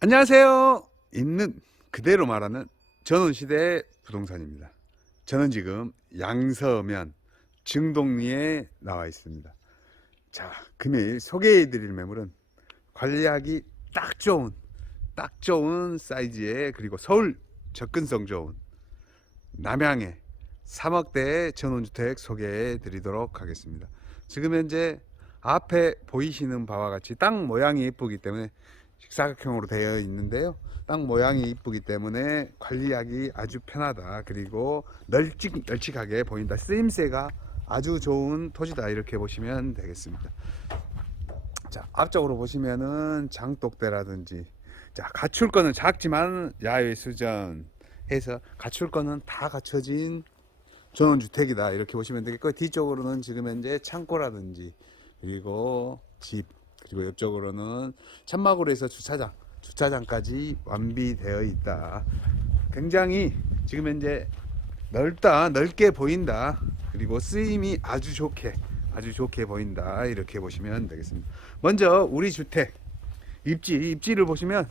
안녕하세요. 있는 그대로 말하는 전원시대 부동산입니다. 저는 지금 양서면 증동리에 나와 있습니다. 자, 금일 소개해 드릴 매물은 관리하기 딱 좋은, 딱 좋은 사이즈의 그리고 서울 접근성 좋은 남양의 3억대 전원주택 소개해 드리도록 하겠습니다. 지금 현재 앞에 보이시는 바와 같이 땅 모양이 예쁘기 때문에 직사각형으로 되어 있는데요. 땅 모양이 이쁘기 때문에 관리하기 아주 편하다. 그리고 널찍 널찍하게 보인다. 쓰임새가 아주 좋은 토지다. 이렇게 보시면 되겠습니다. 자, 앞쪽으로 보시면은 장독대라든지 자, 갖출 거는 작지만 야외 수전 해서 갖출 거는 다 갖춰진 전원주택이다. 이렇게 보시면 되겠고 뒤쪽으로는 지금 현재 창고라든지 그리고 집 그리고 옆쪽으로는 천막으로 해서 주차장 주차장까지 완비되어 있다. 굉장히 지금 현재 넓다 넓게 보인다. 그리고 쓰임이 아주 좋게 아주 좋게 보인다. 이렇게 보시면 되겠습니다. 먼저 우리 주택 입지 입지를 보시면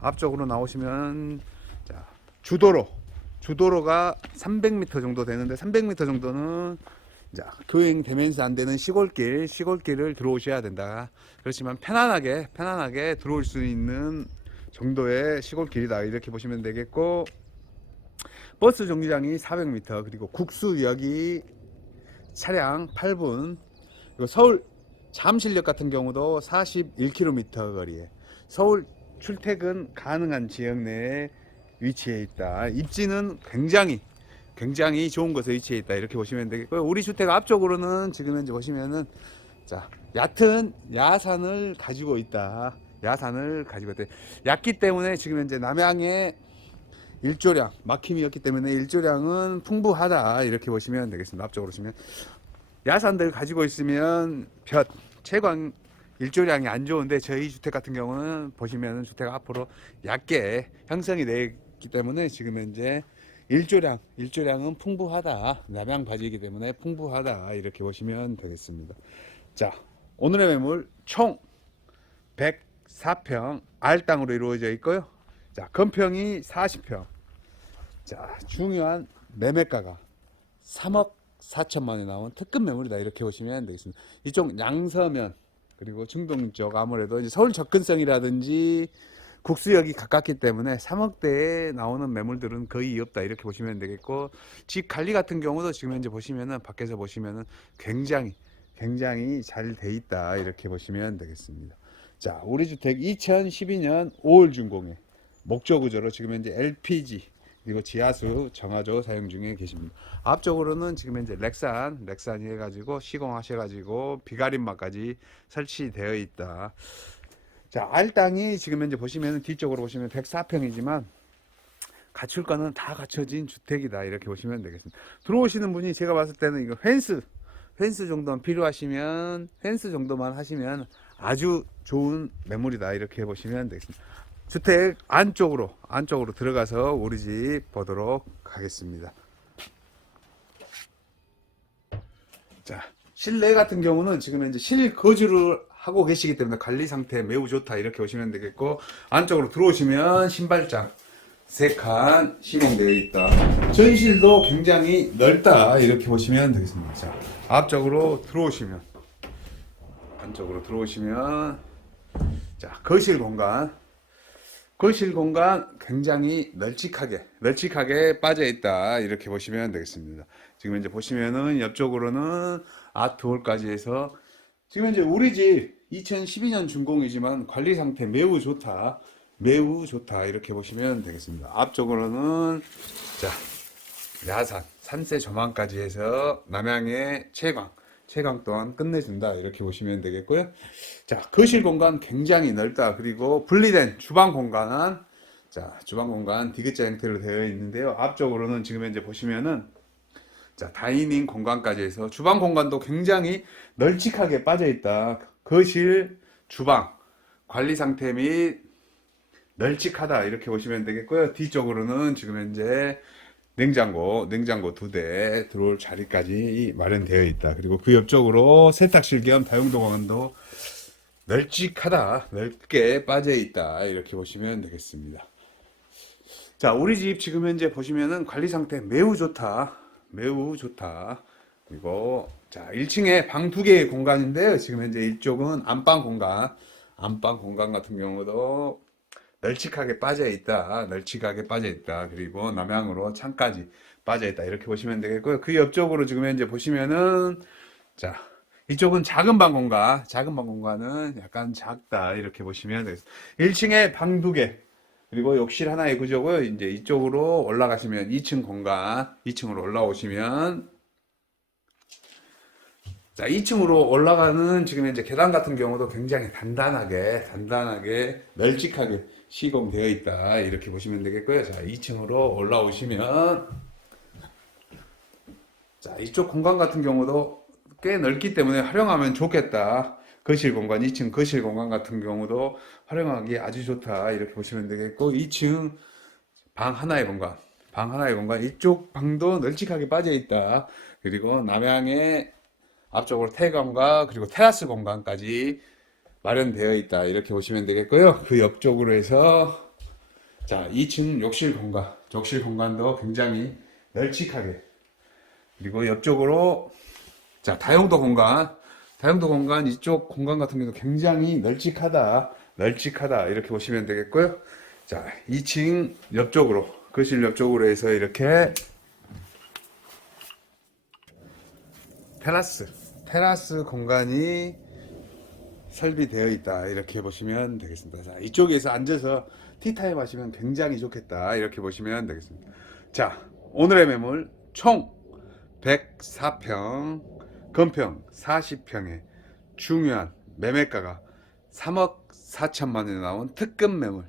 앞쪽으로 나오시면 자, 주도로 주도로가 300m 정도 되는데 300m 정도는 자, 교행되면서 안 되는 시골길, 시골길을 들어오셔야 된다. 그렇지만 편안하게, 편안하게 들어올 수 있는 정도의 시골길이다. 이렇게 보시면 되겠고, 버스 정류장이 400m, 그리고 국수역이 차량 8분, 그리고 서울 잠실역 같은 경우도 41km 거리에 서울 출퇴근 가능한 지역 내에 위치해 있다. 입지는 굉장히 굉장히 좋은 곳에 위치해 있다 이렇게 보시면 되겠고요. 우리 주택 앞쪽으로는 지금 현재 보시면은 자 얕은 야산을 가지고 있다. 야산을 가지고 있다. 얕기 때문에 지금 현재 남양의 일조량 막힘이었기 때문에 일조량은 풍부하다 이렇게 보시면 되겠습니다. 앞쪽으로 보시면 야산들 가지고 있으면 볕 채광 일조량이 안 좋은데 저희 주택 같은 경우는 보시면은 주택 앞으로 얕게 형성이 되기 때문에 지금 현재 일조량, 일조량은 풍부하다. 남양 바지이기 때문에 풍부하다. 이렇게 보시면 되겠습니다. 자, 오늘의 매물 총 104평 R땅으로 이루어져 있고요. 자, 건평이 40평. 자, 중요한 매매가가 3억 4천만 원에 나온 특급 매물이다. 이렇게 보시면 되겠습니다. 이쪽 양서면 그리고 중동 쪽 아무래도 이제 서울 접근성이라든지 국수역이 가깝기 때문에 3억대에 나오는 매물들은 거의 없다 이렇게 보시면 되겠고 집 관리 같은 경우도 지금 현재 보시면은 밖에서 보시면은 굉장히 굉장히 잘 돼 있다 이렇게 보시면 되겠습니다. 자 우리 주택 2012년 5월 준공에 목조 구조로 지금 현재 LPG 그리고 지하수 정화조 사용 중에 계십니다. 앞쪽으로는 지금 현재 렉산 렉산이 해가지고 시공하셔가지고 비가림막까지 설치되어 있다. 자, 알 땅이 지금 현재 보시면 뒤쪽으로 보시면 104평이지만 갖출 거는 다 갖춰진 주택이다. 이렇게 보시면 되겠습니다. 들어오시는 분이 제가 봤을 때는 이거 펜스, 펜스 정도만 필요하시면, 펜스 정도만 하시면 아주 좋은 매물이다. 이렇게 보시면 되겠습니다. 주택 안쪽으로, 안쪽으로 들어가서 우리 집 보도록 하겠습니다. 자, 실내 같은 경우는 지금 현재 실거주를 하고 계시기 때문에 관리 상태 매우 좋다 이렇게 보시면 되겠고 안쪽으로 들어오시면 신발장 세칸 시공되어 있다. 전실도 굉장히 넓다 이렇게 보시면 되겠습니다. 자 앞쪽으로 들어오시면 안쪽으로 들어오시면 자 거실 공간. 거실 공간 굉장히 널찍하게 널찍하게 빠져 있다 이렇게 보시면 되겠습니다. 지금 이제 보시면은 옆쪽으로는 아트홀까지 해서 지금 이제 우리 집 2012년 준공이지만 관리 상태 매우 좋다. 매우 좋다. 이렇게 보시면 되겠습니다. 앞쪽으로는 자, 야산, 산세 조망까지 해서 남양의 채광, 채광 또한 끝내준다. 이렇게 보시면 되겠고요. 자, 거실 공간 굉장히 넓다. 그리고 분리된 주방 공간, 자, 주방 공간 디귿자 형태로 되어 있는데요. 앞쪽으로는 지금 현재 보시면은 자, 다이닝 공간까지 해서 주방 공간도 굉장히 널찍하게 빠져 있다. 거실, 주방, 관리 상태 및 널찍하다. 이렇게 보시면 되겠고요. 뒤쪽으로는 지금 현재 냉장고, 냉장고 두 대 들어올 자리까지 마련되어 있다. 그리고 그 옆쪽으로 세탁실 겸 다용도 공간도 널찍하다, 넓게 빠져 있다 이렇게 보시면 되겠습니다. 자, 우리 집 지금 현재 보시면은 관리 상태 매우 좋다, 매우 좋다. 그리고 자, 1층에 방 두 개의 공간인데요. 지금 현재 이쪽은 안방 공간, 안방 공간 같은 경우도 널찍하게 빠져 있다, 널찍하게 빠져 있다. 그리고 남향으로 창까지 빠져 있다. 이렇게 보시면 되겠고요. 그 옆쪽으로 지금 현재 보시면은 자, 이쪽은 작은 방 공간, 작은 방 공간은 약간 작다. 이렇게 보시면 되겠습니다. 1층에 방 두 개, 그리고 욕실 하나의 구조고요. 이제 이쪽으로 올라가시면 2층 공간, 2층으로 올라오시면 자, 2층으로 올라가는 지금 이제 계단 같은 경우도 굉장히 단단하게, 단단하게, 널찍하게 시공되어 있다. 이렇게 보시면 되겠고요. 자, 2층으로 올라오시면 자, 이쪽 공간 같은 경우도 꽤 넓기 때문에 활용하면 좋겠다. 거실 공간, 2층 거실 공간 같은 경우도 활용하기 아주 좋다. 이렇게 보시면 되겠고, 2층 방 하나의 공간, 방 하나의 공간, 이쪽 방도 널찍하게 빠져 있다. 그리고 남향에 앞쪽으로 태광과 그리고 테라스 공간까지 마련되어 있다. 이렇게 보시면 되겠고요. 그 옆쪽으로 해서 자, 2층 욕실 공간, 욕실 공간도 굉장히 널찍하게. 그리고 옆쪽으로 자 다용도 공간. 다용도 공간 이쪽 공간 같은 경우도 굉장히 널찍하다. 널찍하다. 이렇게 보시면 되겠고요. 자 2층 옆쪽으로 거실 옆쪽으로 해서 이렇게 테라스 테라스 공간이 설비되어 있다 이렇게 보시면 되겠습니다 자 이쪽에서 앉아서 티타임 하시면 굉장히 좋겠다 이렇게 보시면 되겠습니다 자 오늘의 매물 총 104평, 건평 40평에 중요한 매매가가 3억 4천만 원에 나온 특급 매물.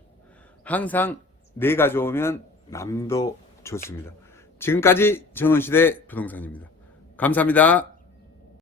항상 내가 좋으면 남도 좋습니다. 지금까지 전원시대 부동산입니다. 감사합니다.